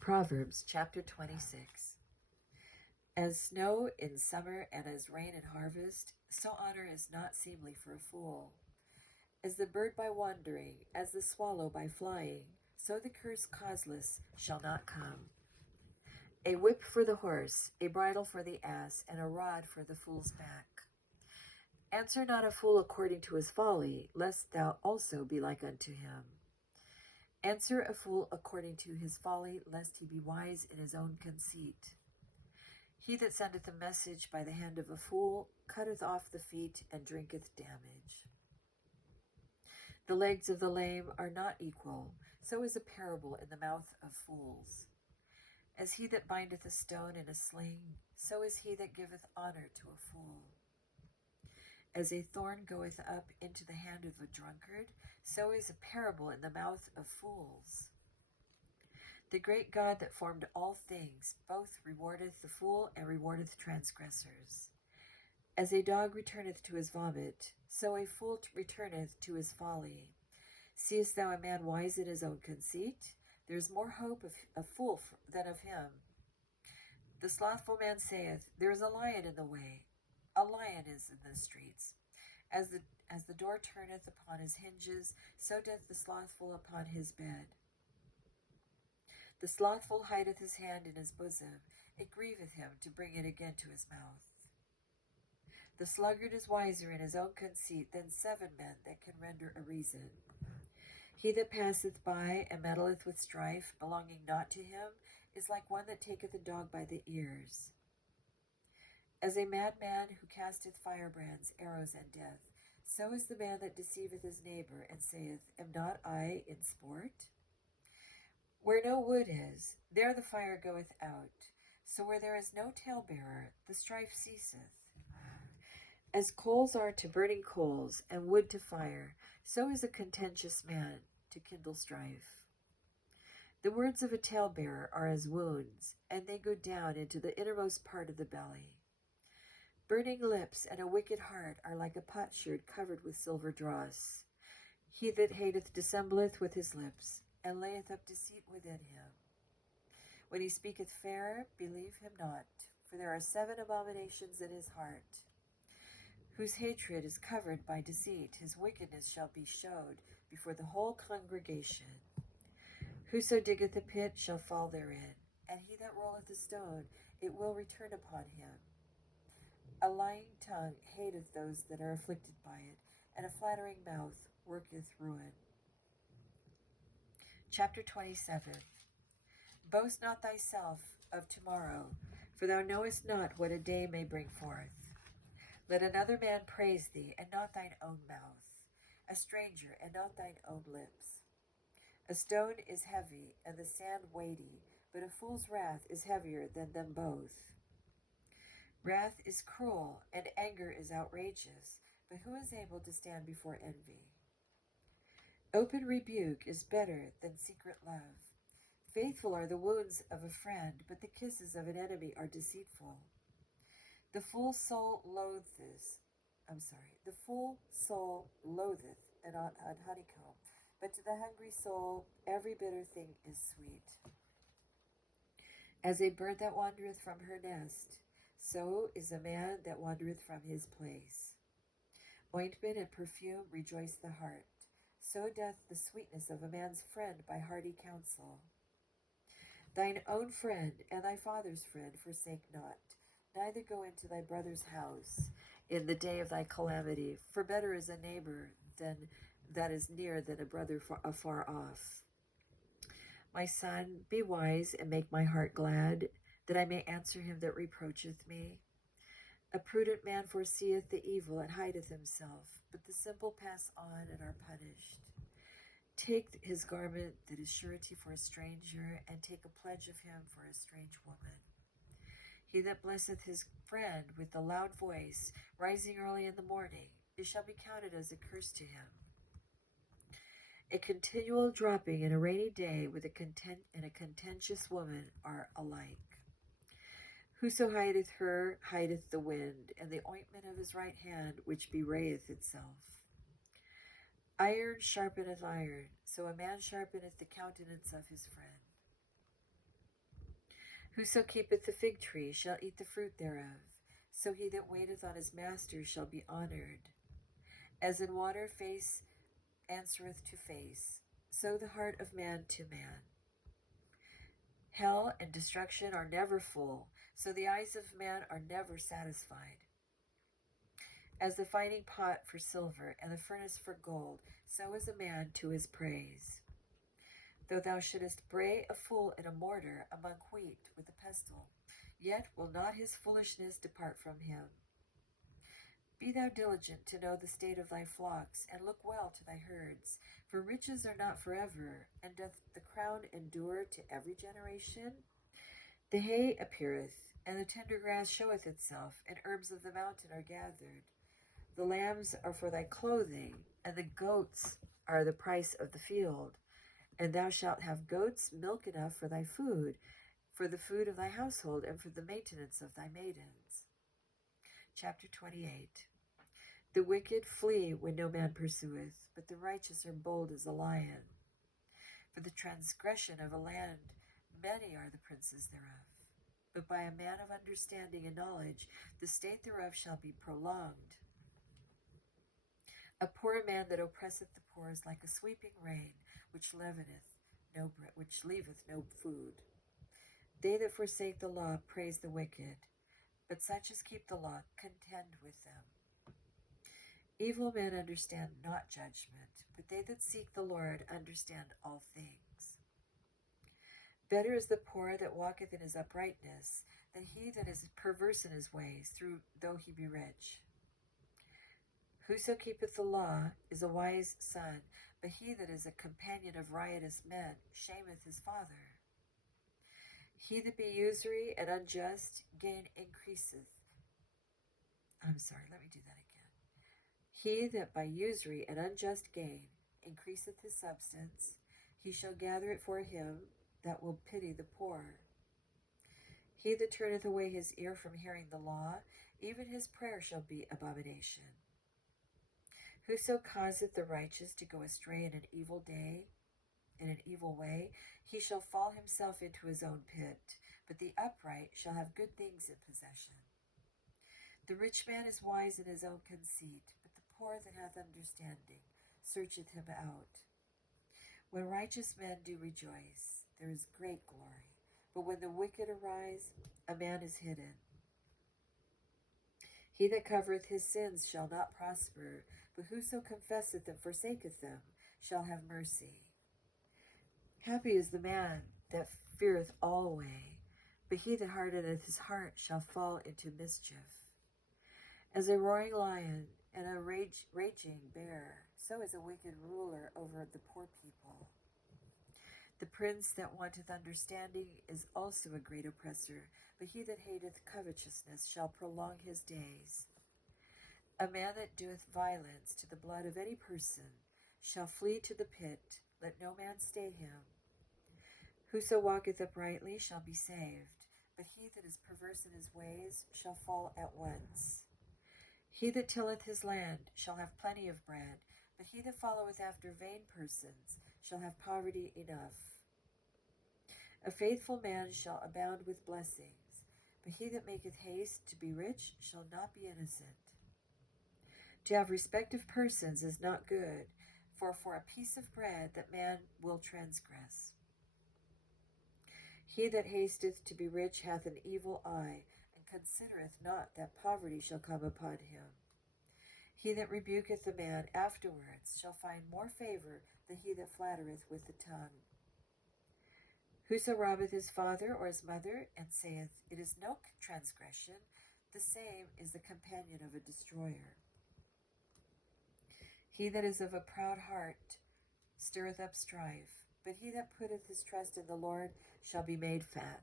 Proverbs Chapter 26. As snow in summer and as rain in harvest, so honor is not seemly for a fool. As the bird by wandering, as the swallow by flying, so the curse causeless shall not come. A whip for the horse, a bridle for the ass, and a rod for the fool's back. Answer not a fool according to his folly, lest thou also be like unto him. Answer a fool according to his folly, lest he be wise in his own conceit. He that sendeth a message by the hand of a fool cutteth off the feet and drinketh damage. The legs of the lame are not equal, so is a parable in the mouth of fools. As he that bindeth a stone in a sling, so is he that giveth honor to a fool. As a thorn goeth up into the hand of a drunkard, so is a parable in the mouth of fools. The great God that formed all things both rewardeth the fool and rewardeth transgressors. As a dog returneth to his vomit, so a fool returneth to his folly. Seest thou a man wise in his own conceit? There is more hope of a fool than of him. The slothful man saith, There is a lion in the way. A lion is in the streets. As the door turneth upon his hinges, so doth the slothful upon his bed. The slothful hideth his hand in his bosom, it grieveth him to bring it again to his mouth. The sluggard is wiser in his own conceit than 7 men that can render a reason. He that passeth by and meddleth with strife, belonging not to him, is like one that taketh a dog by the ears. As a madman who casteth firebrands, arrows, and death, so is the man that deceiveth his neighbor, and saith, Am not I in sport? Where no wood is, there the fire goeth out. So where there is no talebearer, the strife ceaseth. As coals are to burning coals, and wood to fire, so is a contentious man to kindle strife. The words of a talebearer are as wounds, and they go down into the innermost part of the belly. Burning lips and a wicked heart are like a potsherd covered with silver dross. He that hateth dissembleth with his lips, and layeth up deceit within him. When he speaketh fair, believe him not, for there are 7 abominations in his heart. Whose hatred is covered by deceit, his wickedness shall be showed before the whole congregation. Whoso diggeth a pit shall fall therein, and he that rolleth a stone, it will return upon him. A lying tongue hateth those that are afflicted by it, and a flattering mouth worketh ruin. Chapter 27. Boast not thyself of tomorrow, for thou knowest not what a day may bring forth. Let another man praise thee, and not thine own mouth, a stranger, and not thine own lips. A stone is heavy, and the sand weighty, but a fool's wrath is heavier than them both. Wrath is cruel, and anger is outrageous, but who is able to stand before envy? Open rebuke is better than secret love. Faithful are the wounds of a friend, but the kisses of an enemy are deceitful. The full soul loatheth an honeycomb, but to the hungry soul every bitter thing is sweet. As a bird that wandereth from her nest, so is a man that wandereth from his place. Ointment and perfume rejoice the heart, so doth the sweetness of a man's friend by hearty counsel. Thine own friend and thy father's friend forsake not, neither go into thy brother's house in the day of thy calamity, for better is a neighbor that is near than a brother afar off. My son, be wise and make my heart glad, that I may answer him that reproacheth me. A prudent man foreseeth the evil and hideth himself, but the simple pass on and are punished. Take his garment that is surety for a stranger, and take a pledge of him for a strange woman. He that blesseth his friend with a loud voice, rising early in the morning, it shall be counted as a curse to him. A continual dropping in a rainy day with a contentious woman are alike. Whoso hideth her hideth the wind, and the ointment of his right hand which bewrayeth itself. Iron sharpeneth iron, so a man sharpeneth the countenance of his friend. Whoso keepeth the fig tree shall eat the fruit thereof, so he that waiteth on his master shall be honored. As in water face answereth to face, so the heart of man to man. Hell and destruction are never full, so the eyes of man are never satisfied. As the fining pot for silver and the furnace for gold, so is a man to his praise. Though thou shouldest bray a fool in a mortar among wheat with a pestle, yet will not his foolishness depart from him. Be thou diligent to know the state of thy flocks, and look well to thy herds. For riches are not forever, and doth the crown endure to every generation? The hay appeareth, and the tender grass showeth itself, and herbs of the mountain are gathered. The lambs are for thy clothing, and the goats are the price of the field. And thou shalt have goats' milk enough for thy food, for the food of thy household, and for the maintenance of thy maidens. Chapter 28. The wicked flee when no man pursueth, but the righteous are bold as a lion. For the transgression of a land, many are the princes thereof. But by a man of understanding and knowledge, the state thereof shall be prolonged. A poor man that oppresseth the poor is like a sweeping rain, which leaveth no food. They that forsake the law praise the wicked, but such as keep the law contend with them. Evil men understand not judgment, but they that seek the Lord understand all things. Better is the poor that walketh in his uprightness, than he that is perverse in his ways, though he be rich. Whoso keepeth the law is a wise son, but he that is a companion of riotous men shameth his father. He that be usury and unjust gain increaseth. He that by usury and unjust gain increaseth his substance, he shall gather it for him that will pity the poor. He that turneth away his ear from hearing the law, even his prayer shall be abomination. Whoso causeth the righteous to go astray in an evil way, he shall fall himself into his own pit, but the upright shall have good things in possession. The rich man is wise in his own conceit, but the poor that hath understanding searcheth him out. When righteous men do rejoice, there is great glory, but when the wicked arise, a man is hidden. He that covereth his sins shall not prosper, but whoso confesseth and forsaketh them shall have mercy. Happy is the man that feareth alway, but he that hardeneth his heart shall fall into mischief. As a roaring lion and a raging bear, so is a wicked ruler over the poor people. The prince that wanteth understanding is also a great oppressor, but he that hateth covetousness shall prolong his days. A man that doeth violence to the blood of any person shall flee to the pit, let no man stay him. Whoso walketh uprightly shall be saved, but he that is perverse in his ways shall fall at once. He that tilleth his land shall have plenty of bread, but he that followeth after vain persons shall have poverty enough. A faithful man shall abound with blessings, but he that maketh haste to be rich shall not be innocent. To have respect of persons is not good, for a piece of bread that man will transgress. He that hasteth to be rich hath an evil eye, and considereth not that poverty shall come upon him. He that rebuketh a man afterwards shall find more favor than he that flattereth with the tongue. Whoso robbeth his father or his mother, and saith, It is no transgression, the same is the companion of a destroyer. He that is of a proud heart stirreth up strife, but he that putteth his trust in the Lord shall be made fat.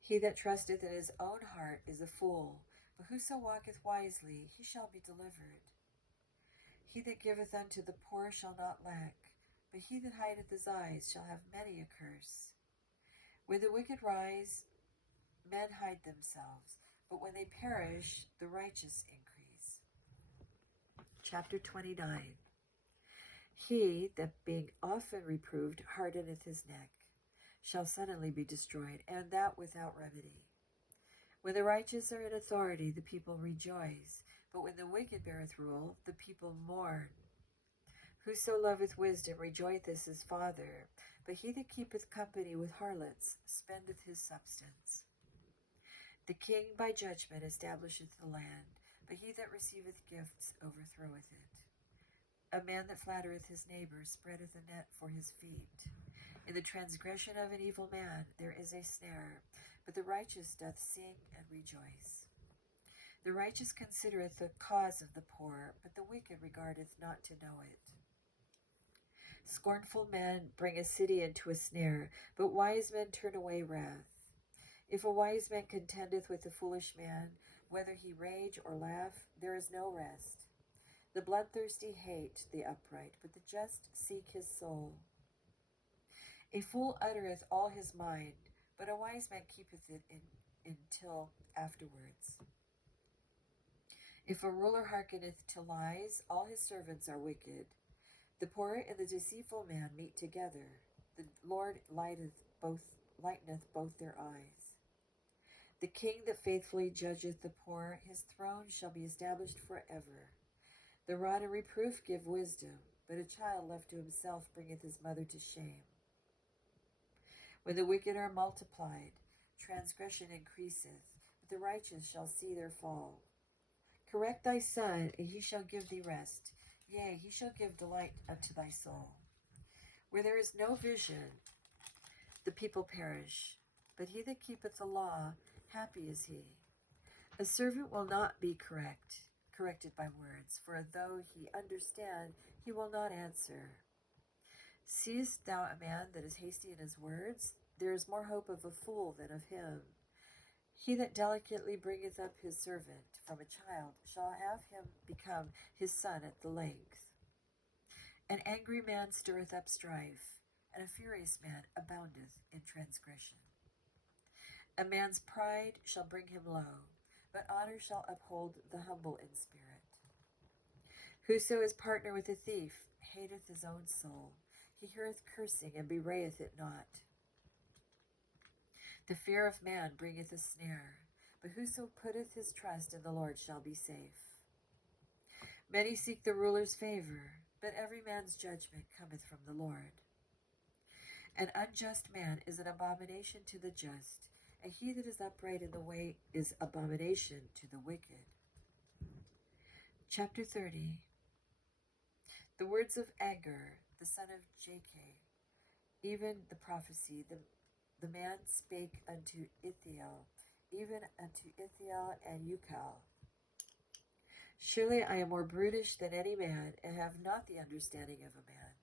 He that trusteth in his own heart is a fool, but whoso walketh wisely, he shall be delivered. He that giveth unto the poor shall not lack, but he that hideth his eyes shall have many a curse. When the wicked rise, men hide themselves, but when they perish, the righteous increase. Chapter 29. He that being often reproved hardeneth his neck, shall suddenly be destroyed, and that without remedy. When the righteous are in authority, the people rejoice, but when the wicked beareth rule, the people mourn. Whoso loveth wisdom rejoiceth his father, but he that keepeth company with harlots spendeth his substance. The king by judgment establisheth the land, but he that receiveth gifts overthroweth it. A man that flattereth his neighbor spreadeth a net for his feet. In the transgression of an evil man there is a snare, but the righteous doth sing and rejoice. The righteous considereth the cause of the poor, but the wicked regardeth not to know it. Scornful men bring a city into a snare, but wise men turn away wrath. If a wise man contendeth with a foolish man, whether he rage or laugh, there is no rest. The bloodthirsty hate the upright, but the just seek his soul. A fool uttereth all his mind, but a wise man keepeth it until afterwards. If a ruler hearkeneth to lies, all his servants are wicked. The poor and the deceitful man meet together. The Lord lighteneth both their eyes. The king that faithfully judgeth the poor, his throne shall be established forever. The rod and reproof give wisdom, but a child left to himself bringeth his mother to shame. When the wicked are multiplied, transgression increaseth, but the righteous shall see their fall. Correct thy son, and he shall give thee rest. Yea, he shall give delight unto thy soul. Where there is no vision, the people perish, but he that keepeth the law, happy is he. A servant will not be corrected by words, for though he understand, he will not answer. Seest thou a man that is hasty in his words? There is more hope of a fool than of him. He that delicately bringeth up his servant from a child shall have him become his son at the length. An angry man stirreth up strife, and a furious man aboundeth in transgression. A man's pride shall bring him low, but honor shall uphold the humble in spirit. Whoso is partner with a thief hateth his own soul. He heareth cursing and bewrayeth it not. The fear of man bringeth a snare, but whoso putteth his trust in the Lord shall be safe. Many seek the ruler's favor, but every man's judgment cometh from the Lord. An unjust man is an abomination to the just, and he that is upright in the way is abomination to the wicked. Chapter 30. The words of Agur, the son of Jakeh, even the prophecy, the man spake unto Ithiel, even unto Ithiel and Ucal. Surely I am more brutish than any man, and have not the understanding of a man.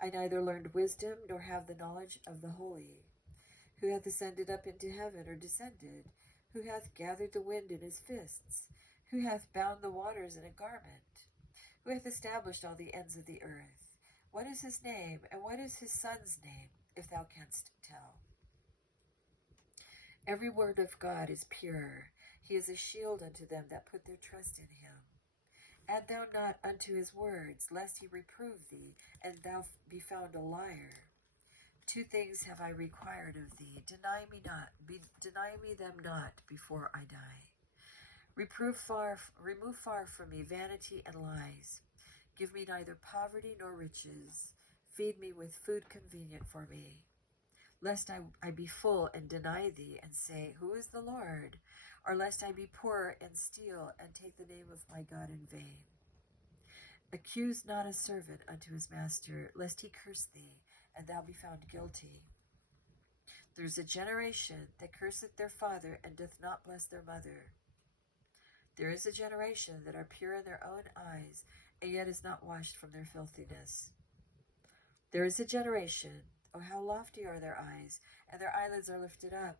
I neither learned wisdom, nor have the knowledge of the holy. Who hath ascended up into heaven, or descended? Who hath gathered the wind in his fists? Who hath bound the waters in a garment? Who hath established all the ends of the earth? What is his name, and what is his son's name, if thou canst tell? Every word of God is pure. He is a shield unto them that put their trust in him. Add thou not unto his words, lest he reprove thee, and thou be found a liar. Two things have I required of thee. Deny me them not before I die. Remove far from me vanity and lies. Give me neither poverty nor riches. Feed me with food convenient for me. Lest I be full and deny thee, and say, Who is the Lord? Or lest I be poor and steal, and take the name of my God in vain. Accuse not a servant unto his master, lest he curse thee, and thou be found guilty. There is a generation that curseth their father, and doth not bless their mother. There is a generation that are pure in their own eyes, and yet is not washed from their filthiness. There is a generation, oh how lofty are their eyes, and their eyelids are lifted up.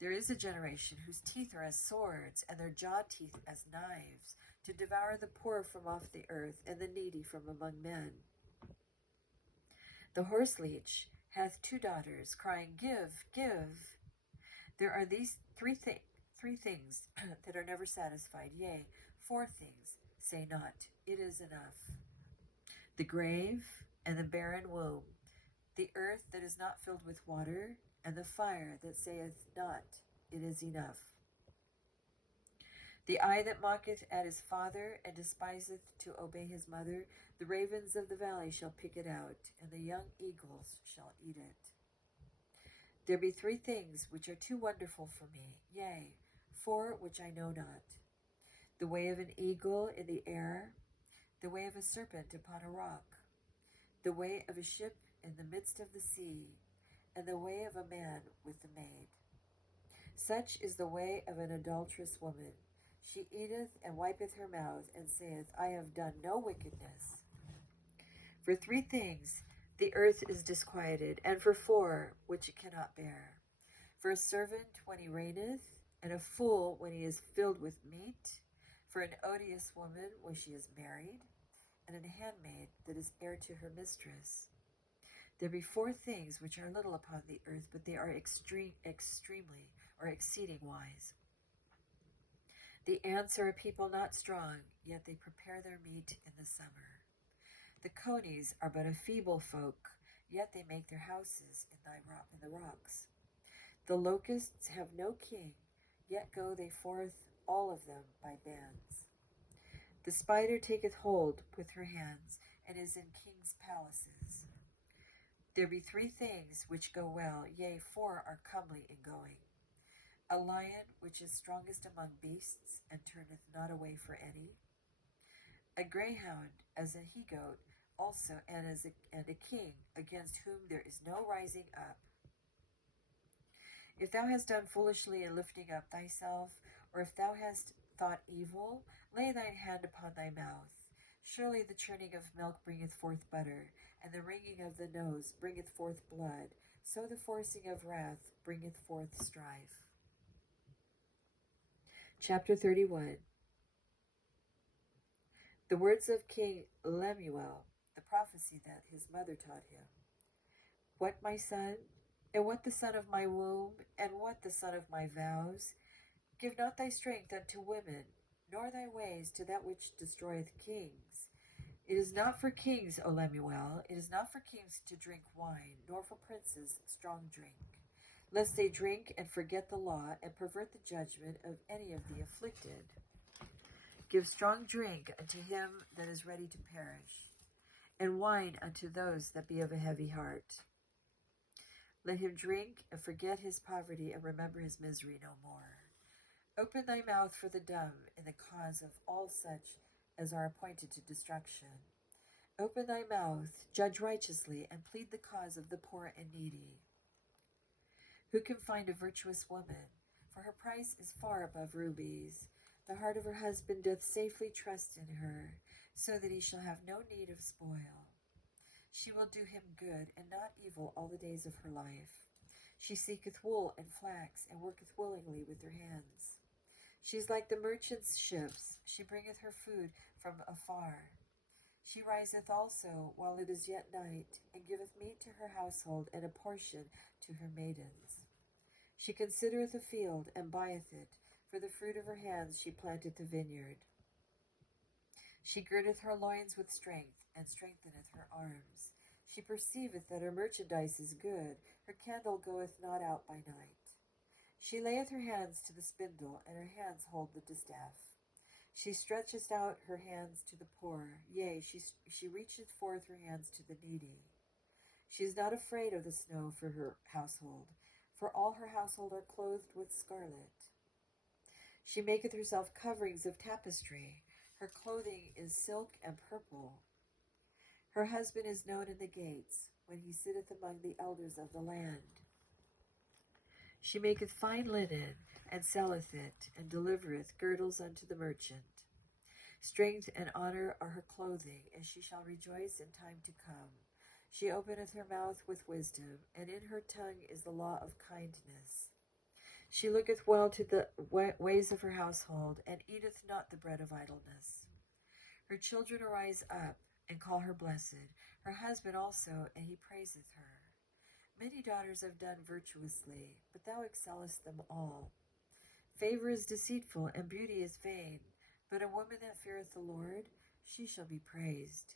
There is a generation whose teeth are as swords, and their jaw teeth as knives, to devour the poor from off the earth, and the needy from among men. The horseleech hath 2 daughters, crying, Give, give. There are these three things that are never satisfied, yea, 4 things, say not, It is enough. The grave and the barren womb, the earth that is not filled with water, and the fire that saith not, it is enough. The eye that mocketh at his father, and despiseth to obey his mother, the ravens of the valley shall pick it out, and the young eagles shall eat it. There be three things which are too wonderful for me, yea, four which I know not: the way of an eagle in the air, the way of a serpent upon a rock, the way of a ship in the midst of the sea, and the way of a man with the maid. Such is the way of an adulterous woman. She eateth and wipeth her mouth, and saith, I have done no wickedness. For three things the earth is disquieted, and for four which it cannot bear: for a servant when he reigneth, and a fool when he is filled with meat, for an odious woman when she is married, and an handmaid that is heir to her mistress. There be four things which are little upon the earth, but they are extremely or exceeding wise. The ants are a people not strong, yet they prepare their meat in the summer. The conies are but a feeble folk, yet they make their houses in the rocks. The locusts have no king, yet go they forth all of them by bands. The spider taketh hold with her hands, and is in kings' palaces. There be three things which go well, yea, four are comely in going: a lion which is strongest among beasts, and turneth not away for any; a greyhound as a he-goat also, and a king against whom there is no rising up. If thou hast done foolishly in lifting up thyself, or if thou hast thought evil, lay thine hand upon thy mouth. Surely the churning of milk bringeth forth butter, and the wringing of the nose bringeth forth blood, so the forcing of wrath bringeth forth strife. Chapter 31. The words of King Lemuel, the prophecy that his mother taught him. What, my son? And what the son of my womb? And what the son of my vows? Give not thy strength unto women, nor thy ways to that which destroyeth kings. It is not for kings, O Lemuel, it is not for kings to drink wine, nor for princes strong drink, lest they drink and forget the law, and pervert the judgment of any of the afflicted. Give strong drink unto him that is ready to perish, and wine unto those that be of a heavy heart. Let him drink and forget his poverty, and remember his misery no more. Open thy mouth for the dumb in the cause of all such as are appointed to destruction. Open thy mouth, judge righteously, and plead the cause of the poor and needy. Who can find a virtuous woman? For her price is far above rubies. The heart of her husband doth safely trust in her, so that he shall have no need of spoil. She will do him good, and not evil, all the days of her life. She seeketh wool and flax, and worketh willingly with her hands. She is like the merchant's ships. She bringeth her food from afar. She riseth also while it is yet night, and giveth meat to her household, and a portion to her maidens. She considereth a field, and buyeth it. For the fruit of her hands she planteth a vineyard. She girdeth her loins with strength, and strengtheneth her arms. She perceiveth that her merchandise is good. Her candle goeth not out by night. She layeth her hands to the spindle, and her hands hold the distaff. She stretcheth out her hands to the poor, yea, she reacheth forth her hands to the needy. She is not afraid of the snow for her household, for all her household are clothed with scarlet. She maketh herself coverings of tapestry. Her clothing is silk and purple. Her husband is known in the gates, when he sitteth among the elders of the land. She maketh fine linen, and selleth it, and delivereth girdles unto the merchant. Strength and honor are her clothing, and she shall rejoice in time to come. She openeth her mouth with wisdom, and in her tongue is the law of kindness. She looketh well to the ways of her household, and eateth not the bread of idleness. Her children arise up, and call her blessed, her husband also, and he praiseth her. Many daughters have done virtuously, but thou excellest them all. Favor is deceitful, and beauty is vain, but a woman that feareth the Lord, she shall be praised.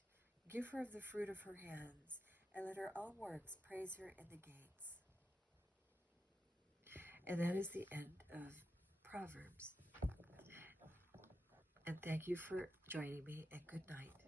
Give her of the fruit of her hands, and let her own works praise her in the gates. And that is the end of Proverbs. And thank you for joining me, and good night.